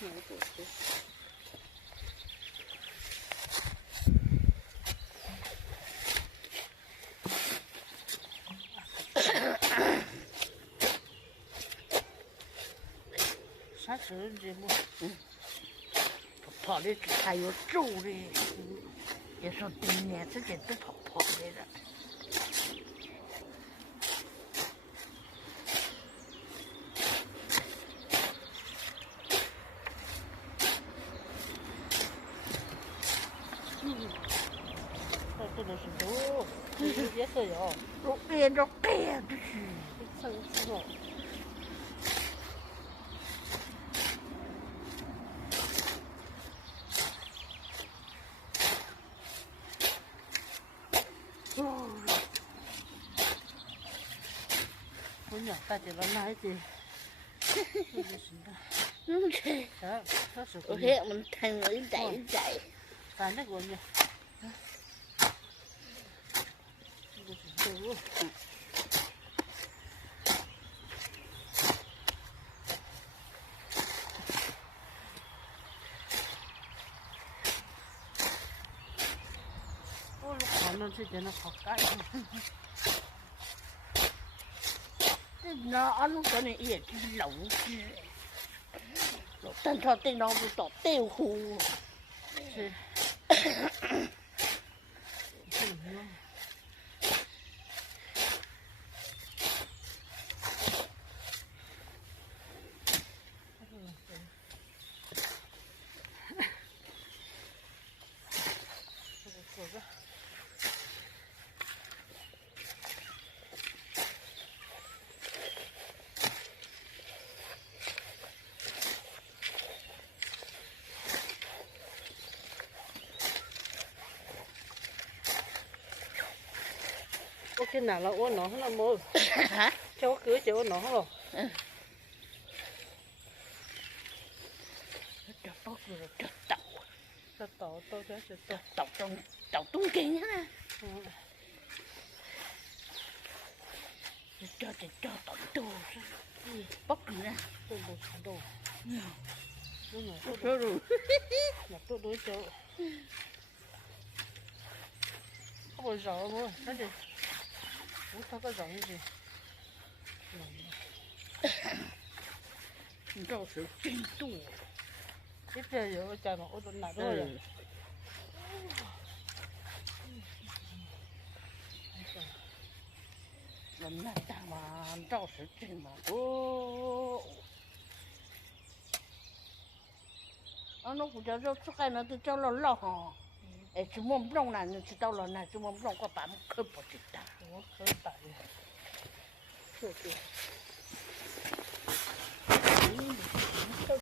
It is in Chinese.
哪个是？啥时候这么？跑的还有皱的，也说今年自己都跑来了。这都是肉，也是哟，肉变着变的去，生吃了。哦，我娘带的了哪一点？这就是的。OK， 好，这是。OK，我们看了一仔一仔。反正我呢。这是肉。我看到这点的好干。这那俺们这里也是老子，但他电脑不到豆腐。是。cái nào là ô nó là mồi hả cho cưới cho nó rồi cho tốt rồi cho tàu tôi cho tàu trong tàu tung kinh hết nè cho tàu đồ bóc nữa đồ đồ rồi tôi đối cho không bao giờ thôi nói gì不它个容易的，你知道是真多，这边有个家嘛，我都拿到了。人那大嘛，照是真嘛多。啊，那胡椒肉出海那都叫了老哈。哎，怎么不弄呢？你知道了呢？怎么不弄？我把门可不知道。我可以打的，是的。